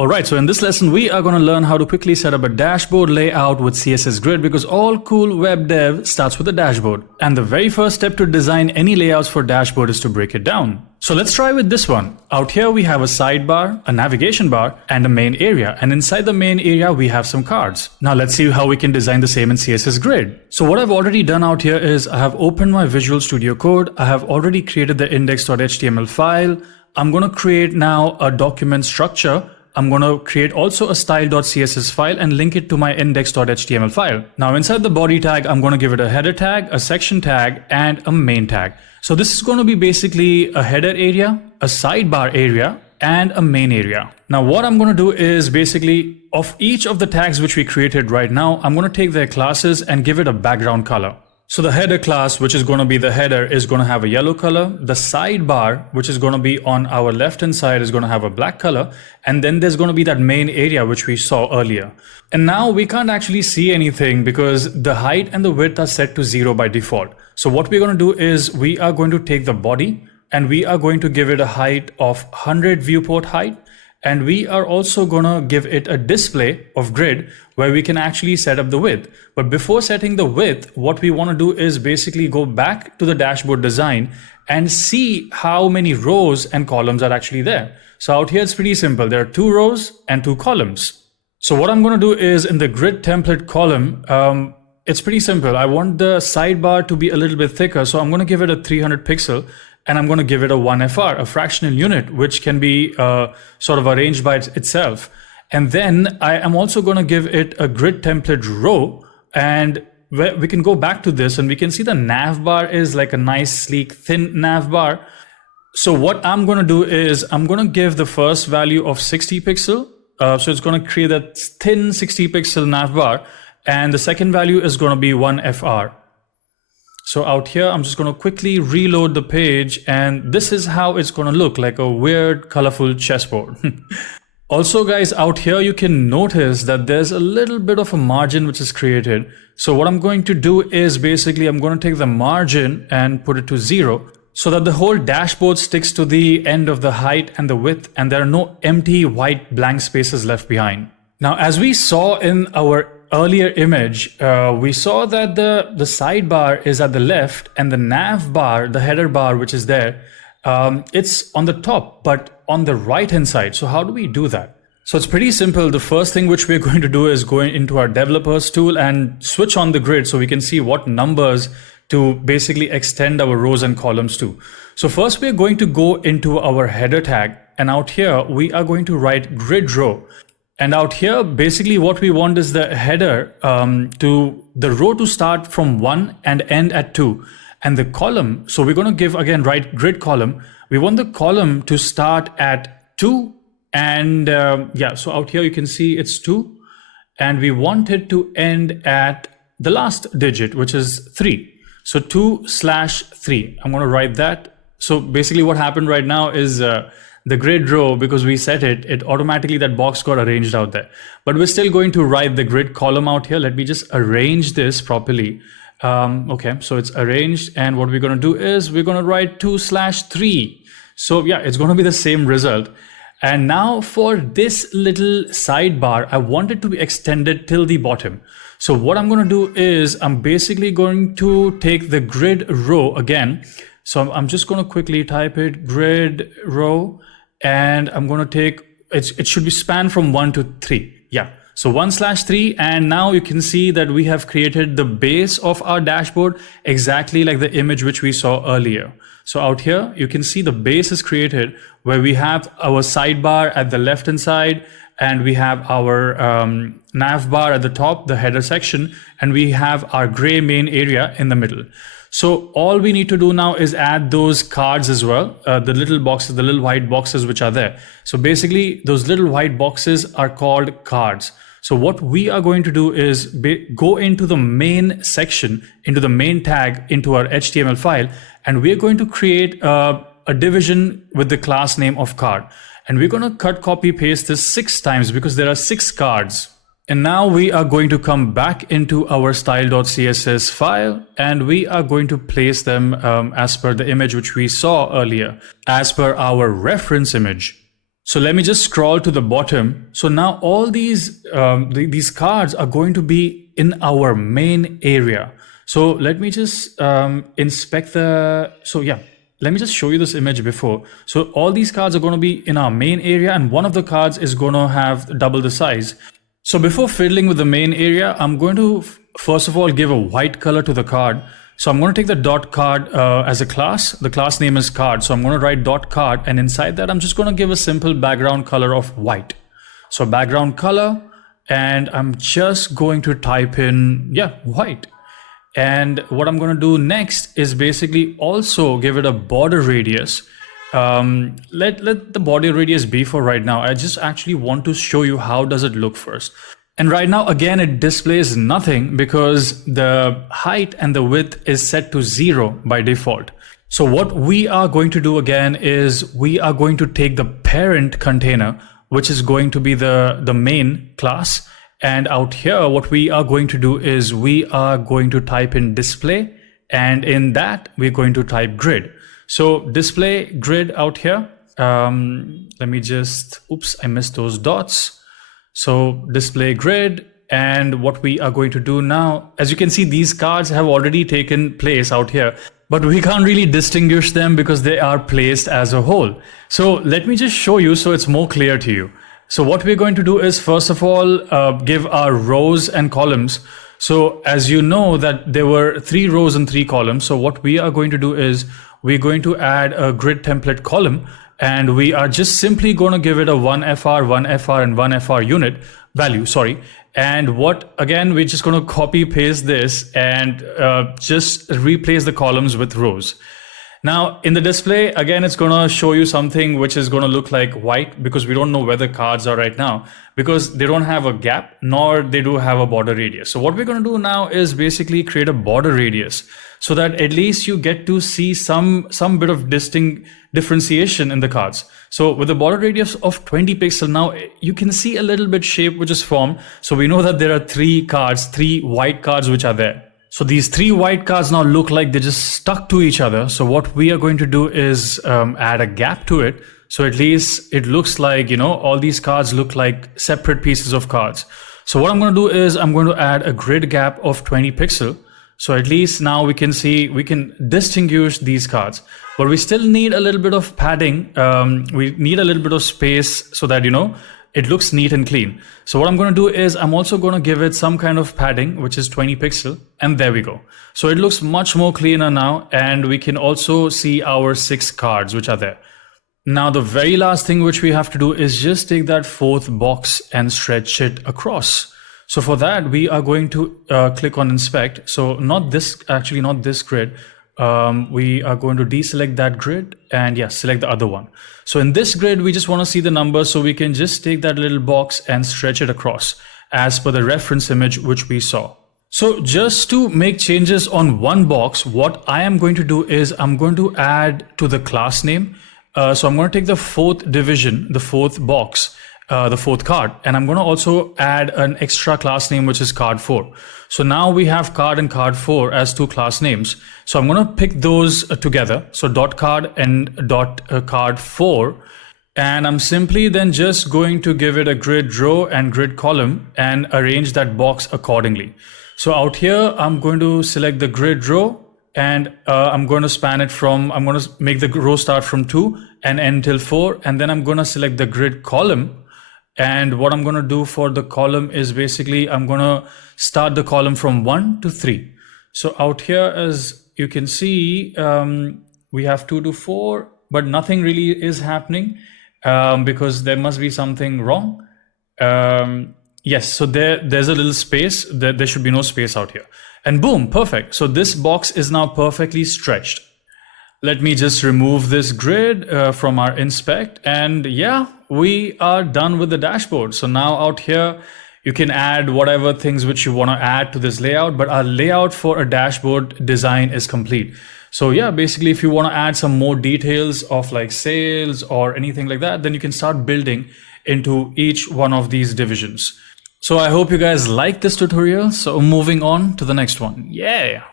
Alright, so in this lesson, we are going to learn how to quickly set up a dashboard layout with CSS Grid because all cool web dev starts with a dashboard. And the very first step to design any layouts for dashboard is to break it down. So let's try with this one. Out here we have a sidebar, a navigation bar, and a main area. And inside the main area, we have some cards. Now let's see how we can design the same in CSS Grid. So what I've already done out here is I have opened my Visual Studio Code. I have already created the index.html file. I'm going to create now a document structure. I'm going to create also a style.css file and link it to my index.html file. Now inside the body tag, I'm going to give it a header tag, a section tag, and a main tag. So this is going to be basically a header area, a sidebar area, and a main area. Now what I'm going to do is basically of each of the tags which we created right now, I'm going to take their classes and give it a background color. So the header class, which is going to be the header, is going to have a yellow color. The sidebar, which is going to be on our left-hand side, is going to have a black color. And then there's going to be that main area, which we saw earlier. And now we can't actually see anything because the height and the width are set to 0 by default. So what we're going to do is we are going to take the body and we are going to give it a height of 100 viewport height. And we are also going to give it a display of grid where we can actually set up the width. But before setting the width, what we want to do is basically go back to the dashboard design and see how many rows and columns are actually there. So out here, it's pretty simple. There are 2 rows and 2 columns. So what I'm going to do is in the grid template column, it's pretty simple. I want the sidebar to be a little bit thicker. So I'm going to give it a 300 pixel. And I'm going to give it a 1FR, a fractional unit, which can be sort of arranged by itself. And then I am also going to give it a grid template row. And we can go back to this and we can see the nav bar is like a nice, sleek, thin nav bar. So what I'm going to do is I'm going to give the first value of 60 pixel. So it's going to create that thin 60 pixel nav bar. And the second value is going to be 1FR. So out here, I'm just going to quickly reload the page and this is how it's going to look, like a weird, colorful chessboard. Also guys, out here, you can notice that there's a little bit of a margin which is created. So what I'm going to do is basically, I'm going to take the margin and put it to 0 so that the whole dashboard sticks to the end of the height and the width and there are no empty white blank spaces left behind. Now, as we saw in our earlier image, we saw that the sidebar is at the left and the nav bar, the header bar, which is there, it's on the top, but on the right hand side. So how do we do that? So it's pretty simple. The first thing which we're going to do is go into our developers tool and switch on the grid so we can see what numbers to basically extend our rows and columns to. So first we're going to go into our header tag and out here we are going to write grid row. And out here, basically what we want is the header to the row to start from 1 and end at 2. And the column, so we're going to give again, write grid column. We want the column to start at 2. And yeah, so out here you can see it's 2. And we want it to end at the last digit, which is 3. So 2/3. I'm going to write that. So basically what happened right now is the grid row, because we set it automatically that box got arranged out there. But we're still going to write the grid column out here. Let me just arrange this properly. Okay, so it's arranged. And what we're going to do is we're going to write 2/3. So yeah, it's going to be the same result. And now for this little sidebar, I want it to be extended till the bottom. So what I'm going to do is I'm basically going to take the grid row again. So I'm just going to quickly type it grid row and I'm going to take it should be spanned from 1 to 3. Yeah. So 1/3. And now you can see that we have created the base of our dashboard exactly like the image which we saw earlier. So out here, you can see the base is created where we have our sidebar at the left hand side and we have our nav bar at the top, the header section, and we have our gray main area in the middle. So all we need to do now is add those cards as well, the little boxes, the little white boxes which are there. So basically those little white boxes are called cards. So what we are going to do is go into the main section, into the main tag, into our HTML file, and we're going to create a division with the class name of card. And we're going to cut, copy, paste this 6 times because there are 6 cards. And now we are going to come back into our style.css file and we are going to place them as per the image which we saw earlier, as per our reference image. So let me just scroll to the bottom. So now all these cards are going to be in our main area. So let me just inspect let me just show you this image before. So all these cards are going to be in our main area, and one of the cards is going to have double the size. So before fiddling with the main area, I'm going to first of all give a white color to the card. So I'm going to take the dot card as a class. The class name is card. So I'm going to write dot card, and inside that I'm just going to give a simple background color of white. So background color, and I'm just going to type in, white. And what I'm going to do next is basically also give it a border radius. Let the border radius be for right now. I just actually want to show you how does it look first. And right now, again, it displays nothing because the height and the width is set to 0 by default. So what we are going to do again is we are going to take the parent container, which is going to be the main class. And out here, what we are going to do is we are going to type in display, and in that we're going to type grid. So display grid out here. Let me just, I missed those dots. So display grid, and what we are going to do now, as you can see, these cards have already taken place out here, but we can't really distinguish them because they are placed as a whole. So let me just show you so it's more clear to you. So what we're going to do is, first of all, give our rows and columns. So as you know that there were 3 rows and 3 columns. So what we are going to do is we're going to add a grid template column, and we are just simply going to give it a 1FR, 1FR, and 1FR unit value, And we're just going to copy paste this and just replace the columns with rows. Now in the display, again, it's going to show you something which is going to look like white because we don't know where the cards are right now because they don't have a gap, nor they do have a border radius. So what we're going to do now is basically create a border radius so that at least you get to see some bit of differentiation in the cards. So with a border radius of 20 pixels, now you can see a little bit shape which is formed. So we know that there are 3 white cards which are there. So these 3 white cards now look like they're just stuck to each other. So what we are going to do is add a gap to it. So at least it looks like, all these cards look like separate pieces of cards. So what I'm going to do is I'm going to add a grid gap of 20 pixel. So at least now we can distinguish these cards, but we still need a little bit of padding. We need a little bit of space so that, it looks neat and clean. So what I'm going to do is I'm also going to give it some kind of padding, which is 20 pixel. And there we go. So it looks much more cleaner now. And we can also see our 6 cards, which are there. Now, the very last thing which we have to do is just take that 4th box and stretch it across. So for that, we are going to click on inspect. So not this grid. We are going to deselect that grid and select the other one. So in this grid, we just want to see the numbers. So we can just take that little box and stretch it across as per the reference image which we saw. So just to make changes on one box, what I am going to do is I'm going to add to the class name. So I'm going to take the 4th division, the 4th box, the 4th card, and I'm going to also add an extra class name, which is card 4. So now we have card and card 4 as 2 class names. So I'm going to pick those together. So dot card and dot card 4. And I'm simply then just going to give it a grid row and grid column and arrange that box accordingly. So out here, I'm going to select the grid row and I'm going to span it from, I'm going to make the row start from 2 and end till 4. And then I'm going to select the grid column. And what I'm going to do for the column is basically I'm going to start the column from 1 to 3. So out here, as you can see, we have 2 to 4, but nothing really is happening because there must be something wrong. Yes, so there's a little space. There should be no space out here. And boom, perfect. So this box is now perfectly stretched. Let me just remove this grid from our inspect, and we are done with the dashboard. So now out here, you can add whatever things which you want to add to this layout, but our layout for a dashboard design is complete. So basically if you want to add some more details of like sales or anything like that, then you can start building into each one of these divisions. So I hope you guys like this tutorial. So moving on to the next one. Yeah.